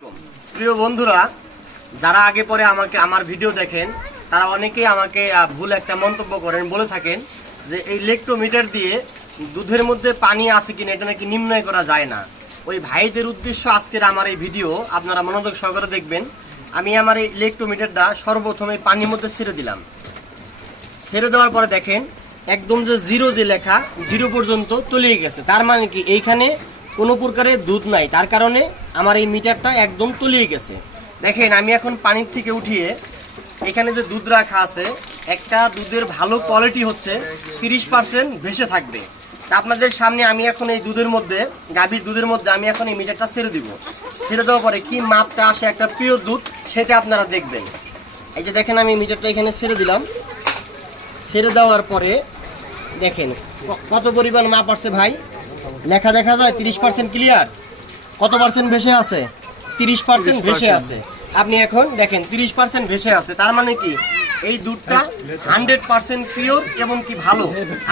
প্রিয় বন্ধুরা, যারা আগে পরে আমাকে আমার ভিডিও দেখেন তারা অনেকেই আমাকে ভুল একটা মন্তব্য করেন, বলে থাকেন যে এই ইলেকট্রোমিটার দিয়ে দুধের মধ্যে পানি আছে কিনা এটা নাকি নির্ণয় করা যায় না। ওই ভাইদের উদ্দেশ্য আজকের আমার এই ভিডিও, আপনারা মনোযোগ সহকারে দেখবেন। আমি আমার এই ইলেকট্রোমিটারটা সর্বপ্রথমে পানির মধ্যে ছেড়ে দিলাম। ছেড়ে দেওয়ার পরে দেখেন একদম যে জিরো যে লেখা, জিরো পর্যন্ত তলিয়ে গেছে। তার মানে কি এইখানে কোনো প্রকারের দুধ নাই, তার কারণে আমার এই মিটারটা একদম তলিয়ে গেছে। দেখেন আমি এখন পানির থেকে উঠিয়ে এখানে যে দুধ রাখা আছে, একটা দুধের ভালো কোয়ালিটি হচ্ছে 30% ভেসে থাকবে। তা আপনাদের সামনে আমি এখন এই দুধের মধ্যে, গাভীর দুধের মধ্যে আমি এখন এই মিটারটা ছেড়ে দিব। ছেড়ে দেওয়ার পরে কি মাপটা আসে একটা পিওর দুধ, সেটা আপনারা দেখবেন। এই যে দেখেন আমি মিটারটা এখানে ছেড়ে দিলাম। ছেড়ে দেওয়ার পরে দেখেন কত পরিমাণ মাপ আসছে ভাই, লেখা দেখা যায় 30% ক্লিয়ার। কত পার্সেন্ট ভেসে আছে? 30% ভেসে আছে। আপনি এখন দেখেন 30% ভেসে আছে, তার মানে কি এই দুধটা 100% পিওর এবং কি ভালো।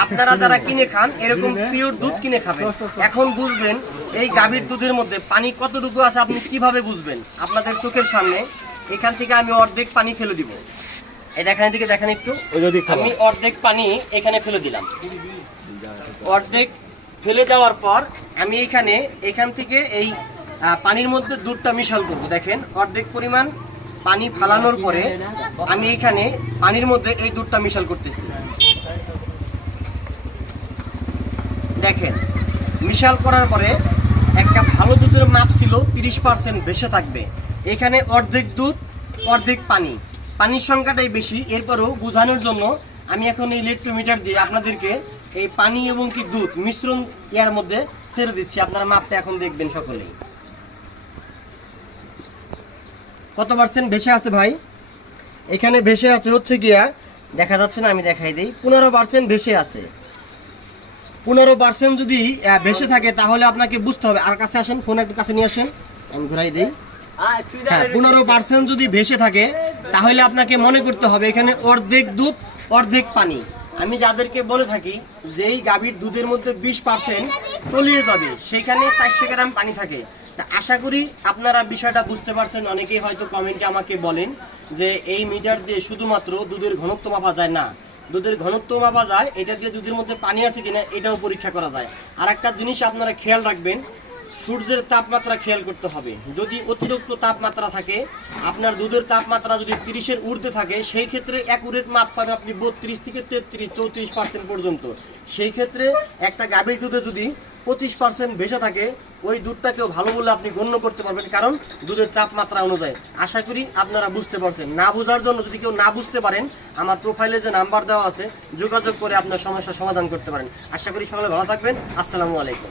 আপনারা যারা কিনে খান এরকম পিওর দুধ কিনে খাবেন। এখন বুঝবেন এই গাভীর দুধের মধ্যে পানি কতটুকু আছে, আপনি কিভাবে বুঝবেন? আপনাদের চোখের সামনে এখান থেকে আমি অর্ধেক পানি ফেলে দিব। এই দেখেন থেকে দেখেন একটু, আমি অর্ধেক পানি এখানে ফেলে দিলাম। অর্ধেক ফেলে দেওয়ার পর আমি এখান থেকে এই পানির মধ্যে দুধটা মিশাল করব। দেখেন অর্ধেক পরিমাণ পানি ফালানোর পরে আমি এখানে পানির মধ্যে এই দুধটা মিশাল করতেছি। দেখেন মিশাল করার পরে একটা ভালো দুধের মাপ ছিল 30% ভেসে থাকবে। এখানে অর্ধেক দুধ অর্ধেক পানি, পানির সংখ্যাটাই বেশি। এরপরও বোঝানোর জন্য আমি এখন এই ইলেকট্রোমিটার দিয়ে আপনাদেরকে এই পানি এবং কি দুধ মিশ্রণ ইয়ার মধ্যে ছেড়ে দিচ্ছি। আপনারা মাপটা এখন দেখবেন সকলেই। কত পার্সেন্ট ভেসে আছে ভাই? এখানে ভেসে আছে হচ্ছে গিয়া, দেখা যাচ্ছে না, আমি দেখাই দিই, 15% ভেসে আছে। 15% যদি ভেসে থাকে তাহলে আপনাকে বুঝতে হবে। আর কাছে আসেন, ফোন একটু কাছে নিয়ে আসেন, আমি ঘুরাই দিই। হ্যাঁ, 15% যদি ভেসে থাকে তাহলে আপনাকে মনে করতে হবে এখানে অর্ধেক দুধ অর্ধেক পানি। আমি যাদেরকে বলে থাকি যে এই গাভীর দুধের মধ্যে 20% তলিয়ে যাবে, সেখানে 400 গ্রাম পানি থাকে। তা আশা করি আপনারা বিষয়টা বুঝতে পারছেন। অনেকেই হয়তো কমেন্টে আমাকে বলেন যে এই মিটার দিয়ে শুধুমাত্র দুধের ঘনত্ব মাপা যায় না, দুধের ঘনত্ব মাপা যায়, এটা দিয়ে দুধের মধ্যে পানি আছে কিনা এটাও পরীক্ষা করা যায়। আর একটা জিনিস আপনারা খেয়াল রাখবেন, সূর্যের তাপমাত্রা খেয়াল করতে হবে। যদি অতিরিক্ত তাপমাত্রা থাকে, আপনার দুধের তাপমাত্রা যদি 30-এর ঊর্ধ্বে থাকে, সেই ক্ষেত্রে অ্যাকুরেট মাপ পাবে আপনি 32 থেকে 33-34% পর্যন্ত। সেই ক্ষেত্রে একটা গাভীর দুধে যদি 25% ভেসে থাকে, ওই দুধটাকেও ভালো বলে আপনি গণ্য করতে পারবেন, কারণ দুধের তাপমাত্রা অনুযায়ী। আশা করি আপনারা বুঝতে পারছেন। না বোঝার জন্য যদি কেউ না বুঝতে পারেন, আমার প্রোফাইলে যে নাম্বার দেওয়া আছে যোগাযোগ করে আপনার সমস্যার সমাধান করতে পারেন। আশা করি সকলে ভালো থাকবেন। আসসালামু আলাইকুম।